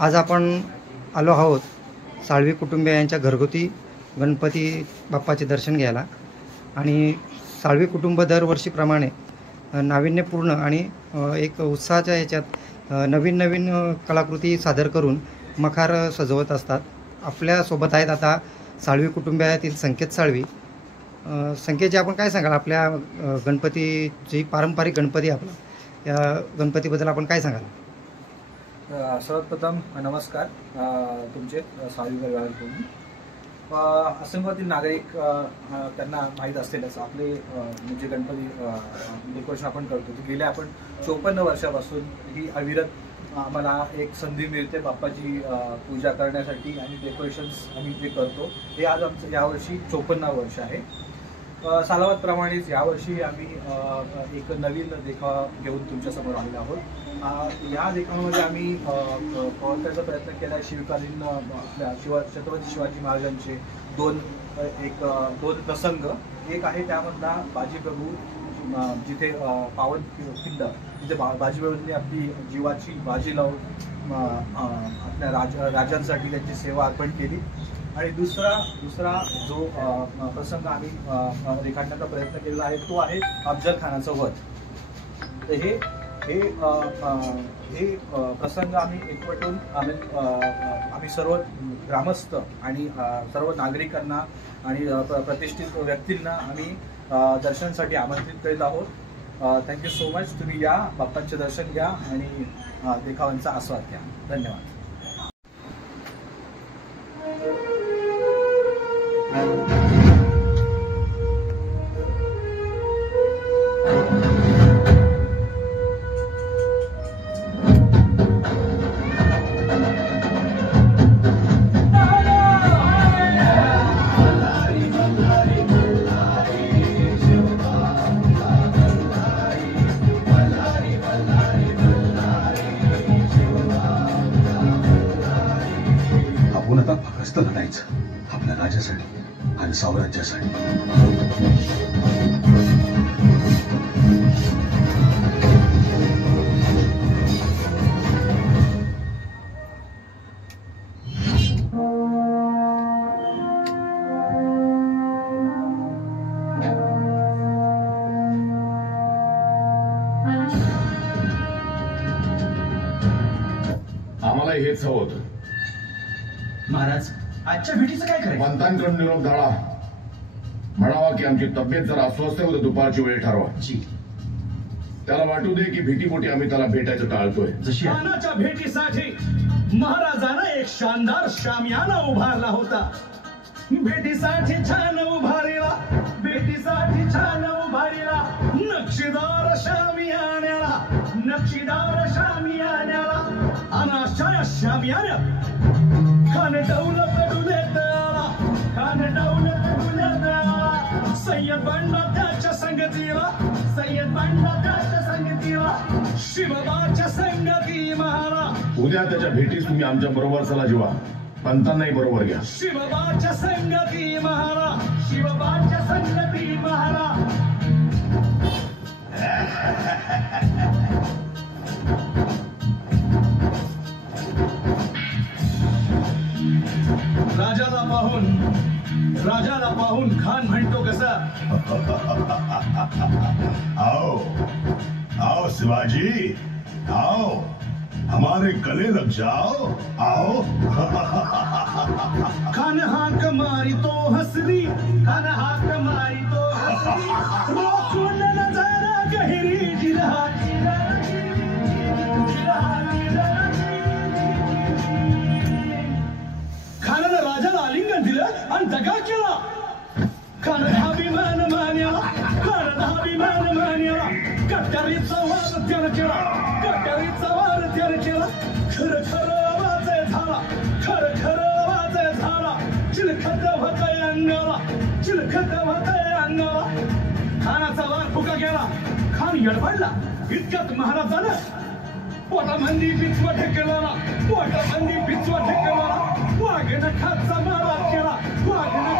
आज आपण आलो आहोत साळवी कुटुंबीय यांच्या घरगुती गणपती बाप्पाचे दर्शन घ्यायला। आणि साळवी कुटुंब दरवर्षीप्रमाणे नाविन्यपूर्ण आणि एक उत्साहाच्या याच्यात नवीन नवीन कलाकृती सादर करून मखार सजवत असतात। आपल्यासोबत आहेत आता साळवी कुटुंबियातील संकेत साळवी। संकेतजी, आपण काय सांगाल आपल्या गणपतीची पारंपरिक गणपती आपला, या गणपतीबद्दल आपण काय सांगाल? सर्वप्रथम नमस्कार तुमचे साळवी परिवाराकडून। असंख्यातील नागरिक त्यांना माहीत असलेलंच आपले म्हणजे गणपती डेकोरेशन आपण करतो ते गेल्या आपण 54 वर्षापासून ही अविरत आम्हाला एक संधी मिळते बाप्पाची पूजा करण्यासाठी आणि डेकोरेशन्स आम्ही जे करतो हे आज आमचं यावर्षी 54 वर्ष आहे। सालावादप्रमाणेच यावर्षी आम्ही एक नवीन देखावा घेऊन तुमच्यासमोर आलेलो आहोत। या देखाव्यामध्ये आम्ही करण्याचा प्रयत्न केला शिवकालीन आपल्या छत्रपती शिवाजी महाराजांचे दोन प्रसंग। एक आहे त्यामधला बाजीप्रभू जिथे पावन खिंड जिथे बाजीप्रभूंनी आपली जीवाची बाजी लावून आपल्या राजांसाठी त्यांची सेवा अर्पण केली। आणि दुसरा जो प्रसंग आम्ही रेखाटण्याचा प्रयत्न केलेला आहे तो आहे अफजल खानाचा वध। तर हे प्रसंग आम्ही एकवटून आम्ही सर्व ग्रामस्थ आणि सर्व नागरिकांना आणि प्रतिष्ठित व्यक्तींना आम्ही दर्शनासाठी आमंत्रित करीत आहोत। Thank you so much. तुम्ही या, बाप्पांचे दर्शन घ्या आणि देखावांचा आस्वाद घ्या। धन्यवाद। आपण आता फक्त लढायचं आपल्या राजासाठी आणि साम्राज्यासाठी। आम्हाला हेच हवं होतं महाराज। आजच्या भेटीचं काय करायचं? पंतांकडून निरोप धाडा, म्हणावा की आमची तब्येत जरा अस्वस्थ आहे, दुपारची वेळ ठरवा। जी। त्याला वाटू दे की भीतीपोटी आम्ही त्याला भेटायचं टाळतोय। जशी खानाच्या भेटीसाठी महाराजांना एक शानदार शामियाना उभारला होता। भेटीसाठी छान उभारीला, भेटीसाठी छान उभारीला नक्षीदार शामियान्याला, नक्षीदार शामियान्याला। अनाशा शामियान्यात खान दौलत डुलेत आला, खान दौलत डुलेत आला। सय्यद बंडा त्याच्या संगतीला, सय्यद बंडा त्याच्या संगतीला, शिवबाच्या संगती महारा। उद्या त्याच्या भेटीस तुम्ही आमच्या बरोबर चला जीवा, पंतांनाही बरोबर घ्या। शिवबाच्या संगती महारा, शिवबाच्या संगती महारा। राजाला पाहून खान म्हणतो कसा? आओ आओ शिवाजी, आओ हमारे गले लग जाओ, आओ। खान हाक मारी तो हसरी, खान हाक मारी तो हसरी। रोखून नजारा गहिरी जिरहाची खानानं राजाला आलिंगन दिलं आणि दगा केला। खानानं अभिमान मान्याला, खानानं अभिमान मान्याला। कट्यारीचा वार त्यानं केला, कट्यारीचा वार त्यानं केला। खरं खरं आवाज झाला, खरं खरं आवाज झाला। चिलखत होतंय अंगाला, चिलखत होतंय अंगाला। खानाचा वार फुका गेला, खान यडपडला। इतक्यात महाराजानं पोटामंदी पिचवा ठेकेला, पोटामंदी पिचवा ठेकेला। वाघनं खाचा मारा केला, वाघनं